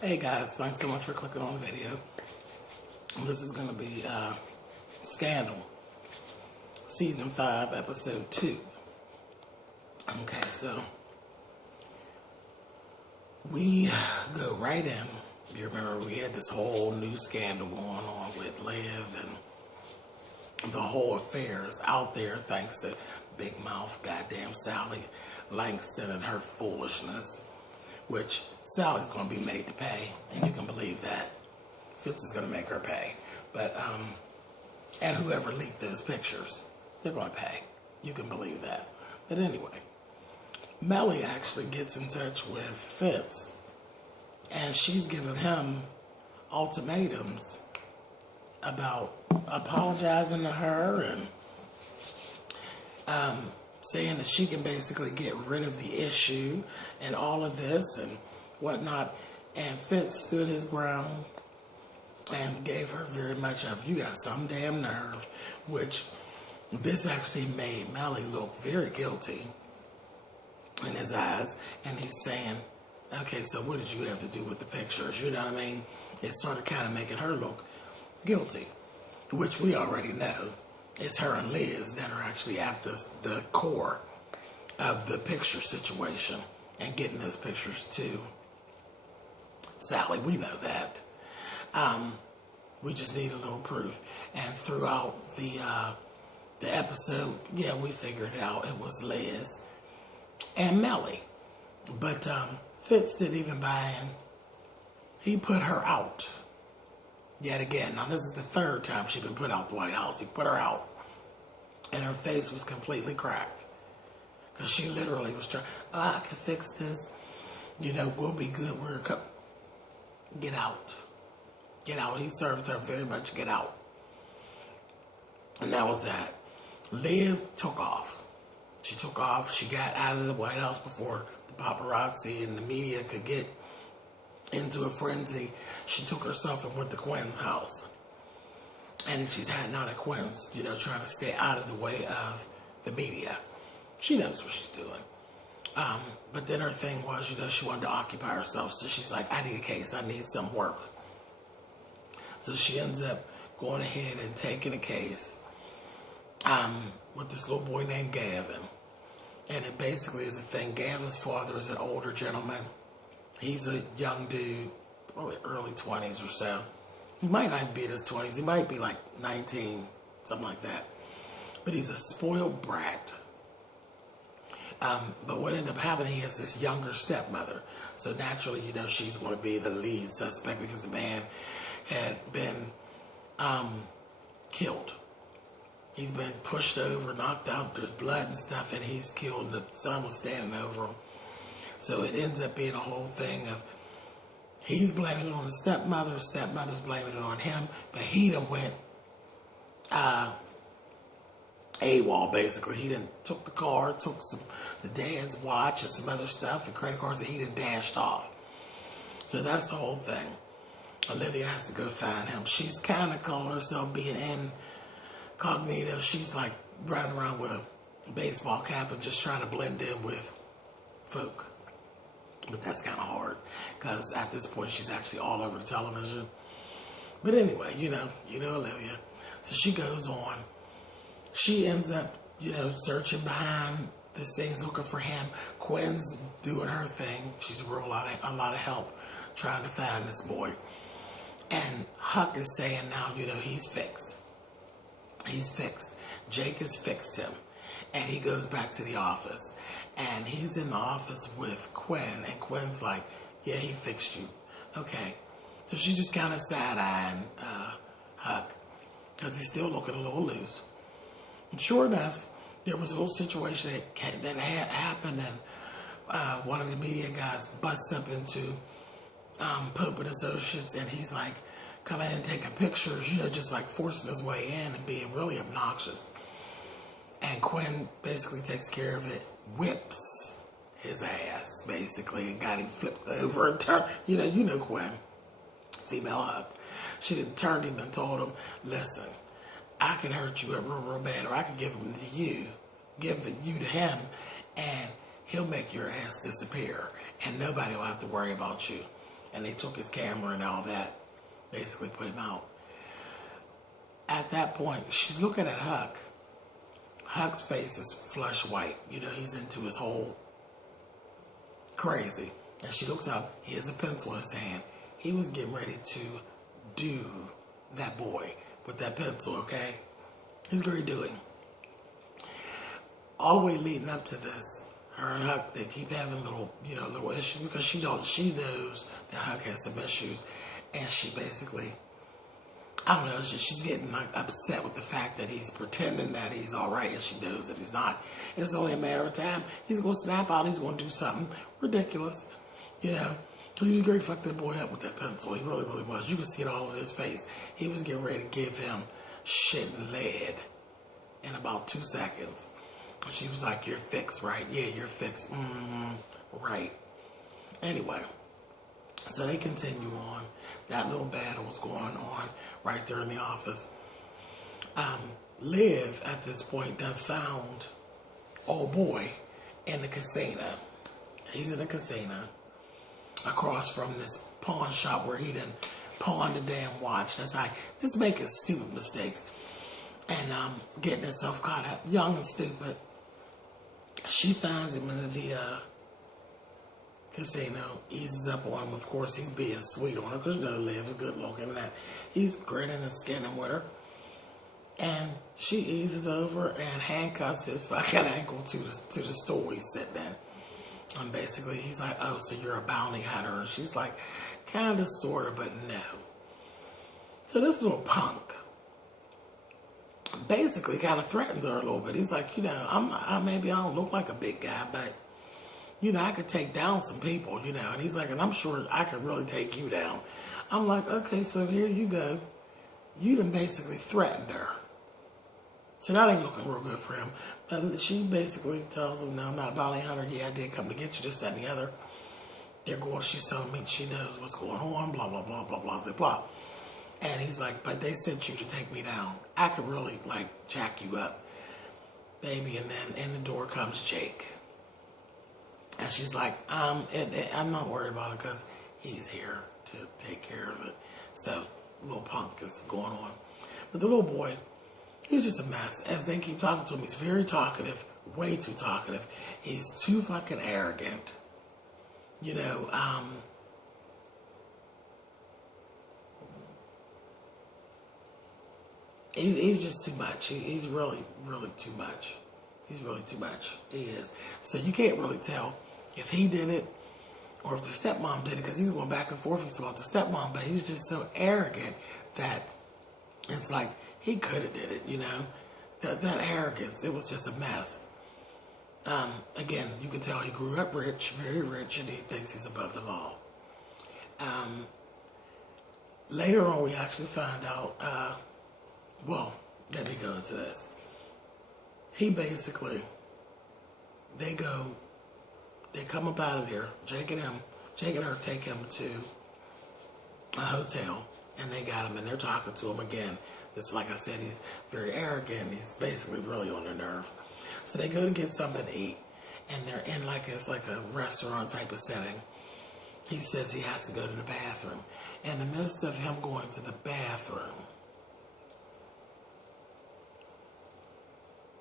Hey guys, thanks so much for clicking on the video. This is going to be Scandal, Season 5, Episode 2. Okay, so we go right in. You remember we had this whole new scandal going on with Liv, and the whole affair is out there thanks to Big Mouth goddamn Sally Langston and her foolishness, which Sally's going to be made to pay, and you can believe that. Fitz is going to make her pay. But, and whoever leaked those pictures, they're going to pay. You can believe that. But anyway, Melly actually gets in touch with Fitz, and she's giving him ultimatums about apologizing to her and saying that she can basically get rid of the issue and all of this and whatnot. And Fitz stood his ground and gave her very much of, you got some damn nerve, which this actually made Melly look very guilty in his eyes. And he's saying, okay, so what did you have to do with the pictures? You know what I mean? It started kind of making her look guilty, which we already know. It's her and Liz that are actually at the core of the picture situation and getting those pictures to Sally. We know that. We just need a little proof. And throughout the episode, yeah, we figured it out. It was Liz and Melly. But Fitz didn't even buy in. He put her out. Yet again. Now, this is the third time she's been put out the White House. He put her out. And her face was completely cracked. Because she literally was trying, oh, I can fix this. You know, we'll be good. Get out. Get out. He served her very much. Get out. And that was that. Liv took off. She took off. She got out of the White House before the paparazzi and the media could get into a frenzy. She took herself and went to Quinn's house. And she's hiding out at Quinn's, you know, trying to stay out of the way of the media. She knows what she's doing. But then her thing was, you know, she wanted to occupy herself. So she's like, I need a case. I need some work. So she ends up going ahead and taking a case with this little boy named Gavin. And it basically is a thing. Gavin's father is an older gentleman. He's a young dude, probably early 20s or so. He might not be in his 20s. He might be like 19, something like that. But he's a spoiled brat. But what ended up happening, he has this younger stepmother. So naturally, you know, she's going to be the lead suspect because the man had been killed. He's been pushed over, knocked out, there's blood and stuff, and he's killed, and the son was standing over him. So it ends up being a whole thing of, he's blaming it on the stepmother's blaming it on him, but he done went AWOL, basically. He done took the car, took the dad's watch and some other stuff and credit cards, and he done dashed off. So that's the whole thing. Olivia has to go find him. She's kind of calling herself being incognito. She's like running around with a baseball cap and just trying to blend in with folk. But that's kind of hard because at this point she's actually all over the television. But anyway, you know Olivia. So she goes on. She ends up, you know, searching behind this thing, looking for him. Quinn's doing her thing. She's a lot of help trying to find this boy. And Huck is saying now, you know, he's fixed. He's fixed. Jake has fixed him. And he goes back to the office. And he's in the office with Quinn. And Quinn's like, yeah, he fixed you. Okay. So she's just kind of side-eyeing Huck. Because he's still looking a little loose. And sure enough, there was a little situation that had happened. And one of the media guys busts up into Pope and Associates. And he's like coming in and taking pictures. You know, just like forcing his way in and being really obnoxious. And Quinn basically takes care of it, whips his ass, basically, and got him flipped over and turned. You know Quinn, female Huck. She done turned him and told him, listen, I can hurt you real bad, or I can give him to you, give you to him, and he'll make your ass disappear, and nobody will have to worry about you. and they took his camera and all that, basically put him out. At that point, she's looking at Huck. Huck's face is flush white. You know, he's into his whole crazy. And she looks up, he has a pencil in his hand. He was getting ready to do that boy with that pencil, okay? He's going to do it. All the way leading up to this, her and Huck, they keep having little issues because she knows that Huck has some issues. And she basically, I don't know, she's getting like upset with the fact that he's pretending that he's all right and she knows that he's not. And it's only a matter of time. He's going to snap out. He's going to do something ridiculous, you know. He was great, fucked that boy up with that pencil. He really, really was. You could see it all in his face. He was getting ready to give him shit and lead in about 2 seconds. She was like, "You're fixed, right? Yeah, you're fixed. Right." Anyway, so they continue on. That little battle was going on right there in the office. Liv, at this point, done found old boy in the casino. He's in the casino across from this pawn shop where he done pawned the damn watch. That's how just making stupid mistakes and getting himself caught up, young and stupid. She finds him in the casino, eases up on him. Of course, he's being sweet on her because you know Liv is good looking and that. He's grinning and skinning with her. And she eases over and handcuffs his fucking ankle to the stool he's sitting in. And basically, he's like, "Oh, so you're a bounty hunter?" And she's like, "Kind of, sort of, but no." So this little punk basically kind of threatens her a little bit. He's like, "You know, maybe I don't look like a big guy, but, you know, I could take down some people, you know." And he's like, "And I'm sure I could really take you down." I'm like, "Okay, so here you go. You done basically threatened her." So that ain't looking real good for him. But she basically tells him, "No, I'm not a bounty hunter. Yeah, I did come to get you, this, that, and the other." She's telling me she knows what's going on, blah, blah, blah, blah, blah, blah, blah. And he's like, "But they sent you to take me down. I could really, like, jack you up, baby." And then in the door comes Jake. And she's like, I'm not worried about it because he's here to take care of it. So, little punk is going on. But the little boy, he's just a mess. As they keep talking to him, he's very talkative, way too talkative. He's too fucking arrogant. You know, he's just too much. He's really, really too much. He's really too much. He is. So you can't really tell if he did it or if the stepmom did it because he's going back and forth. He's about the stepmom, but he's just so arrogant that it's like he could have did it, you know. That arrogance, it was just a mess. Again, you can tell he grew up rich, very rich, and he thinks he's above the law. Later on, we actually find out, well, let me go into this. He basically, they come up out of there, Jake and her take him to a hotel, and they got him, and they're talking to him again. It's like I said, he's very arrogant. He's basically really on their nerve. So they go to get something to eat, and they're in it's like a restaurant type of setting. He says he has to go to the bathroom. In the midst of him going to the bathroom,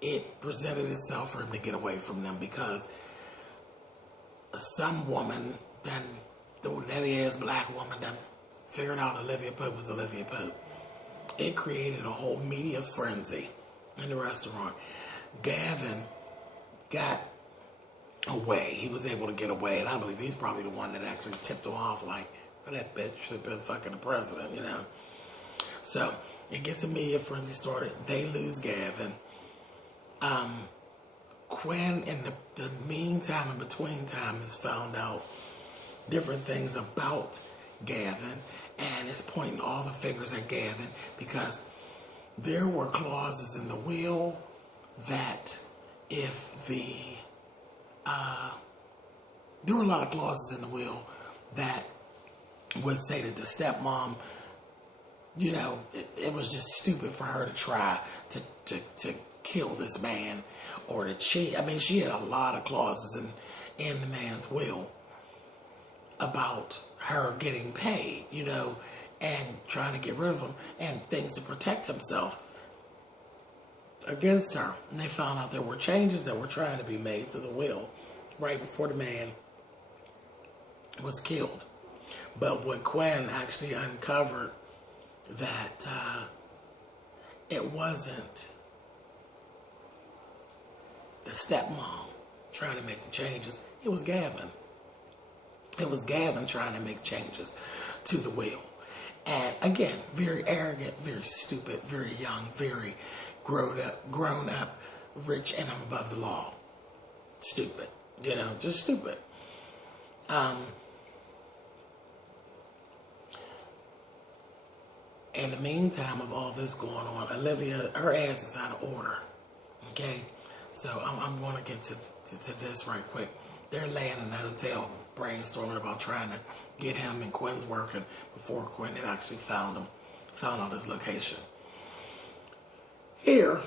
it presented itself for him to get away from them because some woman, the heavy-ass black woman that figured out Olivia Pope was Olivia Pope. It created a whole media frenzy in the restaurant. Gavin got away. He was able to get away, and I believe he's probably the one that actually tipped him off, like, well, that bitch should have been fucking the president, you know. So it gets a media frenzy started. They lose Gavin. Quinn, in the meantime, in between time, has found out different things about Gavin, and it's pointing all the fingers at Gavin because there were clauses in the will that if there were a lot of clauses in the will that would say that the stepmom, you know, it was just stupid for her to try to kill this man or to cheat. I mean, she had a lot of clauses in the man's will about her getting paid, you know, and trying to get rid of him and things to protect himself against her. And they found out there were changes that were trying to be made to the will right before the man was killed. But when Quinn actually uncovered that it wasn't the stepmom trying to make the changes, it was Gavin. It was Gavin trying to make changes to the will. And again, very arrogant, very stupid, very young, very grown up, rich, and I'm above the law. Stupid, you know, just stupid. In the meantime of all this going on, Olivia, her ass is out of order. Okay, so I'm going to get to this right quick. They're laying in the hotel brainstorming about trying to get him and Quinn's working before Quinn had actually found out his location. Here,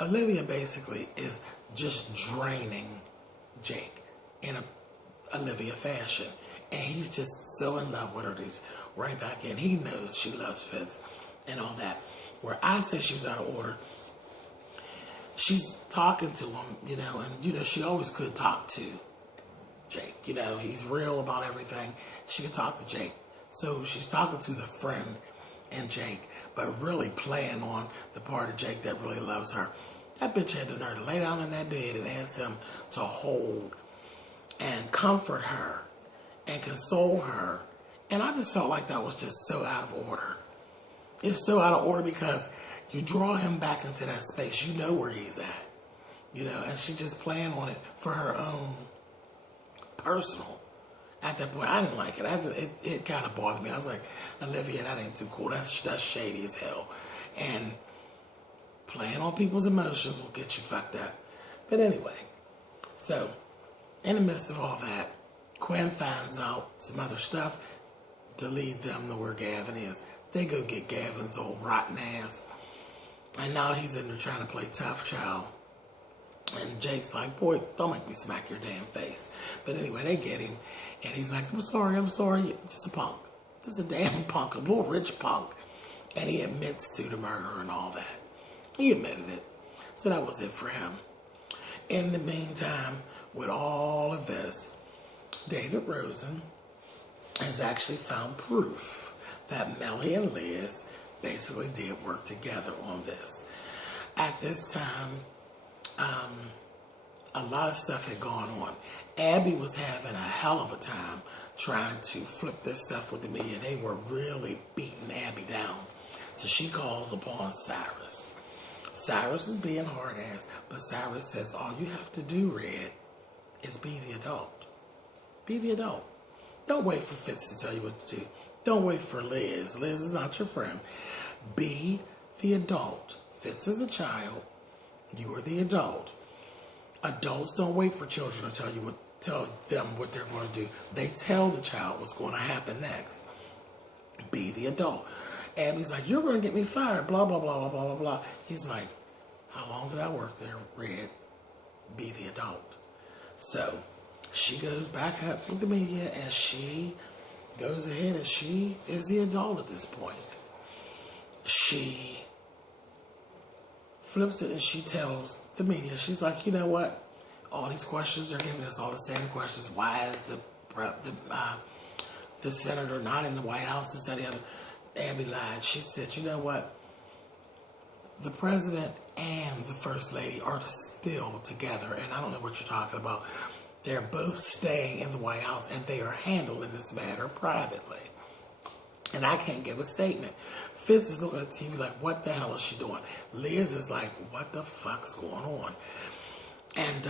Olivia basically is just draining Jake in a Olivia fashion. And he's just so in love with her that he's right back in. He knows she loves Fitz and all that. Where I say she was out of order, she's talking to him, you know, and, you know, she always could talk to Jake. You know, he's real about everything. She could talk to Jake. So she's talking to the friend and Jake, but really playing on the part of Jake that really loves her. That bitch had the nerve to lay down in that bed and ask him to hold and comfort her and console her. And I just felt like that was just so out of order. It's so out of order because you draw him back into that space. You know where he's at. You know, and she just playing on it for her own personal. At that point, I didn't like it. It kind of bothered me. I was like, Olivia, that ain't too cool. That's shady as hell. And playing on people's emotions will get you fucked up. But anyway, so in the midst of all that, Quinn finds out some other stuff to lead them to where Gavin is. They go get Gavin's old rotten ass. And now he's in there trying to play tough child. And Jake's like, boy, don't make me smack your damn face. But anyway, they get him. And he's like, I'm sorry. You're just a punk. Just a damn punk, a little rich punk. And he admits to the murder and all that. He admitted it. So that was it for him. In the meantime, with all of this, David Rosen has actually found proof that Melly and Liz basically did work together on this. At this time, a lot of stuff had gone on. Abby was having a hell of a time trying to flip this stuff with the media. They were really beating Abby down. So she calls upon Cyrus. Cyrus is being hard ass, but Cyrus says, all you have to do, Red, is be the adult. Be the adult. Don't wait for Fitz to tell you what to do. Don't wait for Liz. Liz is not your friend. Be the adult. Fitz is a child. You are the adult. Adults don't wait for children to tell them what they're going to do. They tell the child what's going to happen next. Be the adult. Abby's like, you're going to get me fired, blah, blah, blah, blah, blah, blah, blah. He's like, how long did I work there, Red? Be the adult. So she goes back up with the media and she goes ahead and she is the adult at this point. She flips it and she tells the media, she's like, you know what? All these questions, they're giving us all the same questions. Why is the senator not in the White House? This, that, the other. Abby lied. She said, you know what? The president and the first lady are still together, and I don't know what you're talking about. They're both staying in the White House, and they are handling this matter privately. And I can't give a statement. Fitz is looking at TV like, what the hell is she doing? Liz is like, what the fuck's going on? And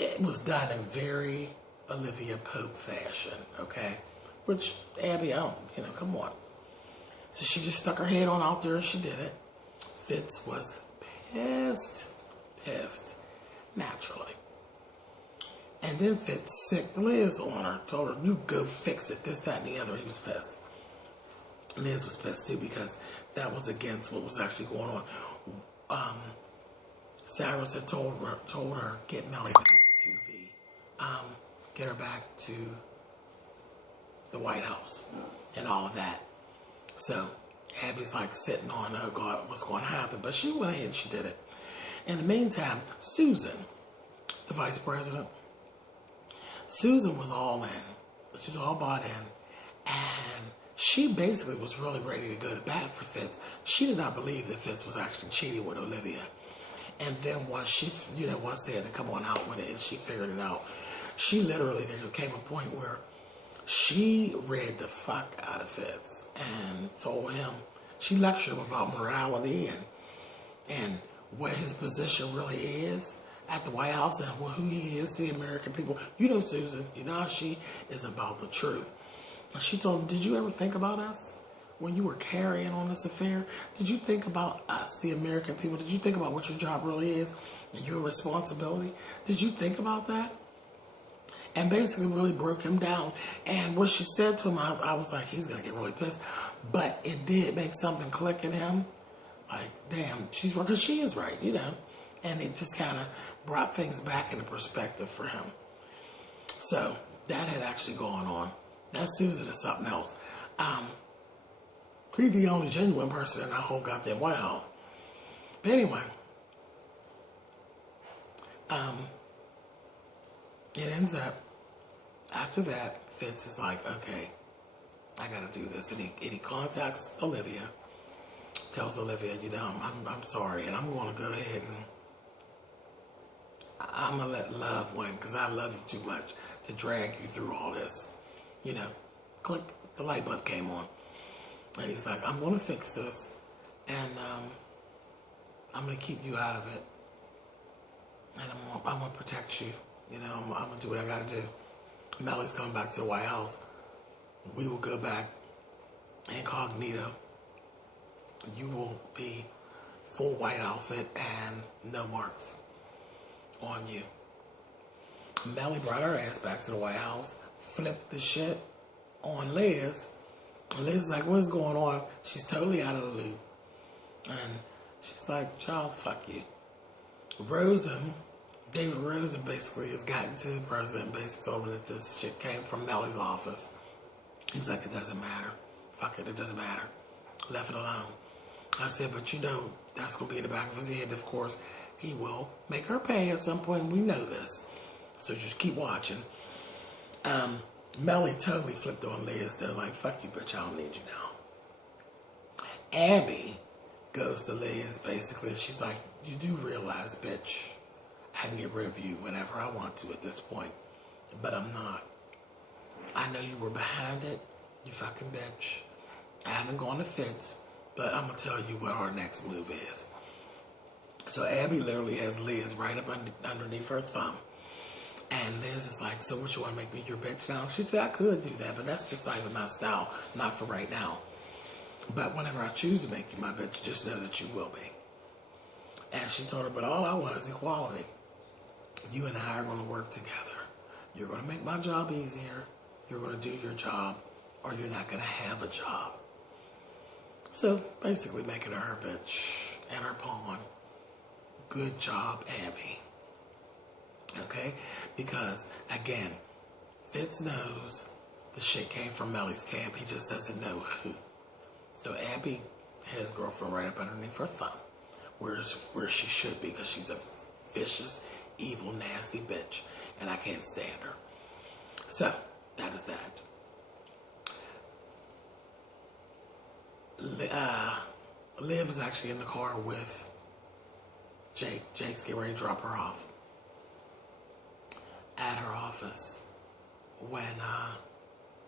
it was done in very Olivia Pope fashion, okay? Which, Abby, come on. So she just stuck her head on out there and she did it. Fitz was pissed, naturally. And then Fitz sicked Liz on her, told her, you go fix it, this, that, and the other. He was pissed. Liz was pissed too because that was against what was actually going on. Cyrus had told her, get Melly back to get her back to the White House and all of that. So Abby's like sitting on, oh God, what's going to happen? But she went ahead and she did it. In the meantime, Susan, the vice president, Susan was all in. She was all bought in. And she basically was really ready to go to bat for Fitz. She did not believe that Fitz was actually cheating with Olivia. And then once she, once they had to come on out with it and she figured it out, she literally, there came a point where she read the fuck out of Fitz and told him, she lectured him about morality and what his position really is at the White House and who he is to the American people. You know Susan, you know how she is about the truth. And she told him, did you ever think about us when you were carrying on this affair? Did you think about us, the American people? Did you think about what your job really is and your responsibility? Did you think about that? And basically really broke him down. And what she said to him, I was like, he's going to get really pissed. But it did make something click in him. Like, damn, she's right, because she is right, And it just kind of brought things back into perspective for him. So that had actually gone on. That Susan is something else. He's the only genuine person in that whole goddamn White House. But anyway, it ends up, after that, Fitz is like, okay, I gotta do this. And he contacts Olivia, tells Olivia, I'm sorry, and I'm gonna go ahead and I'm gonna let love win, because I love you too much to drag you through all this. Click, the light bulb came on. And he's like, I'm gonna fix this, and I'm gonna keep you out of it, and I'm gonna protect you. I'm gonna do what I gotta do. Melly's coming back to the White House. We will go back incognito. You will be full white outfit and no marks on you. Melly brought her ass back to the White House, flipped the shit on Liz. And Liz is like, what is going on? She's totally out of the loop. And she's like, child, fuck you. David Rosen basically has gotten to the president and basically told him that this shit came from Melly's office. He's like, it doesn't matter. Fuck it doesn't matter. Left it alone. I said, but that's going to be in the back of his head. Of course, he will make her pay at some point. We know this. So just keep watching. Melly totally flipped on Liz. They're like, fuck you, bitch, I don't need you now. Abby goes to Liz, basically. She's like, you do realize, bitch, I can get rid of you whenever I want to at this point. But I'm not. I know you were behind it, you fucking bitch. I haven't gone to Fitz, but I'm going to tell you what our next move is. So Abby literally has Liz right up underneath her thumb. And Liz is like, so what, you want to make me your bitch now? She said, I could do that, but that's just like my style, not for right now. But whenever I choose to make you my bitch, just know that you will be. And she told her, but all I want is equality. You and I are going to work together. You're going to make my job easier. You're going to do your job, or you're not going to have a job. So basically making her her bitch and her pawn. Good job, Abby. Okay? Because, again, Fitz knows the shit came from Melly's camp. He just doesn't know who. So Abby has girlfriend right up underneath her thumb. Where she should be, because she's a vicious, evil, nasty bitch. And I can't stand her. So, that is that. Liv is actually in the car with Jake. Jake's getting ready to drop her off at her office. When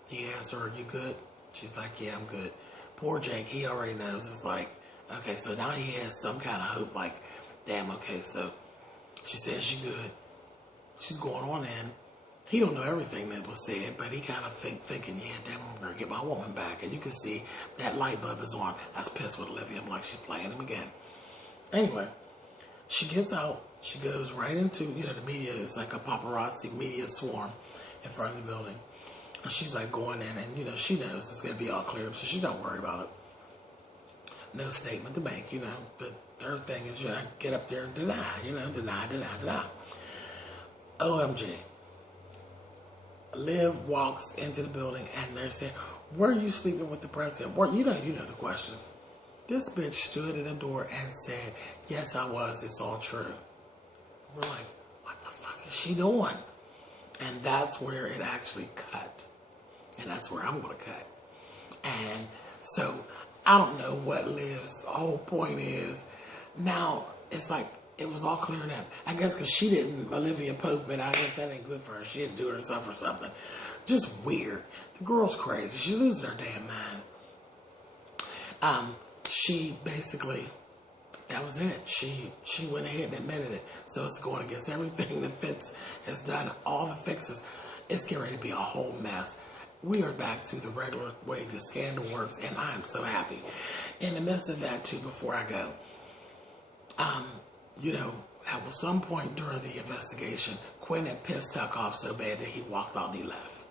he asks her, are you good? She's like, yeah, I'm good. Poor Jake, he already knows. It's like, okay, so now he has some kind of hope, like, damn, okay, so she says she good. She's going on in. He don't know everything that was said, but he kind of thinking, yeah, damn, I'm going to get my woman back. And you can see that light bulb is on. I was pissed with Olivia. I'm like, she's playing him again. Anyway, she gets out. She goes right into, the media. It's like a paparazzi media swarm in front of the building. And she's like going in, and, she knows it's going to be all cleared up, so she's not worried about it. No statement to make, but her thing is, get up there and deny, deny. OMG. Liv walks into the building and they're saying, were you sleeping with the president? You know the questions. This bitch stood in the door and said, yes, I was. It's all true. We're like, what the fuck is she doing? And that's where it actually cut. And that's where I'm going to cut. And so I don't know what Liv's whole point is. Now, it's like, it was all cleared up. I guess because she didn't, Olivia Pope, but I guess that ain't good for her. She didn't do it herself or something. Just weird. The girl's crazy. She's losing her damn mind. She basically, that was it. She went ahead and admitted it. So it's going against everything that Fitz has done, all the fixes. It's getting ready to be a whole mess. We are back to the regular way the scandal works, and I'm so happy. In the midst of that, too, before I go, you know, at some point during the investigation, Quinn had pissed Tuck off so bad that he walked out and he left.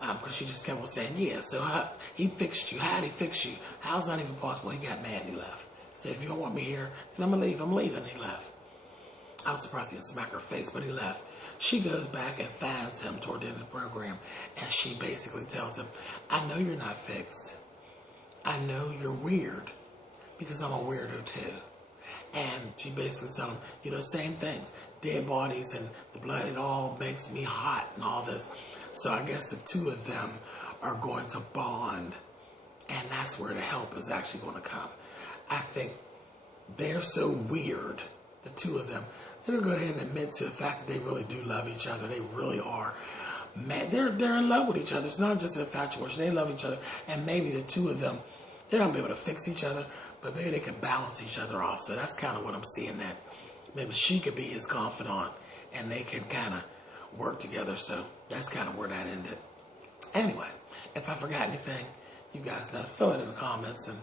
Because she just kept on saying, yeah, so he fixed you. How did he fix you? How's that even possible? He got mad and he left. Said, if you don't want me here, then I'm going to leave. I'm leaving. And he left. I was surprised he didn't smack her face, but he left. She goes back and finds him toward the end of the program, and she basically tells him, I know you're not fixed. I know you're weird, because I'm a weirdo too. And she basically tells him, you know, same things. Dead bodies and the blood, it all makes me hot and all this. So I guess the two of them are going to bond, and that's where the help is actually going to come. I think they're so weird, the two of them, they'll go ahead and admit to the fact that they really do love each other. They really are. Man, they're in love with each other. It's not just an infatuation. They love each other, and maybe the two of them, they're not going to be able to fix each other, but maybe they can balance each other off. So that's kind of what I'm seeing, that maybe she could be his confidant, and they can kind of work together. So that's kind of where that ended. Anyway, if I forgot anything, you guys know, throw it in the comments. And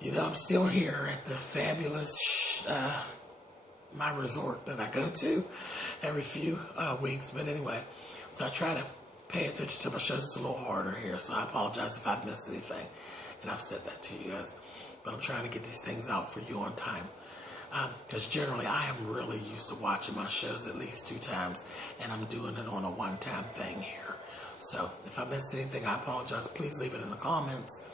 you know, I'm still here at the fabulous my resort that I go to every few weeks. But anyway, so I try to pay attention to my shows. It's a little harder here, so I apologize if I've missed anything, and I've said that to you guys. But I'm trying to get these things out for you on time. Because generally I am really used to watching my shows at least 2 times, and I'm doing it on a one-time thing here. So if I missed anything, I apologize. Please leave it in the comments.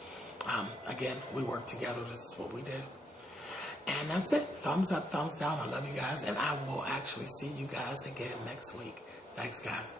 Again, we work together. This is what we do. And that's it. Thumbs up, thumbs down. I love you guys, and I will actually see you guys again next week. Thanks, guys.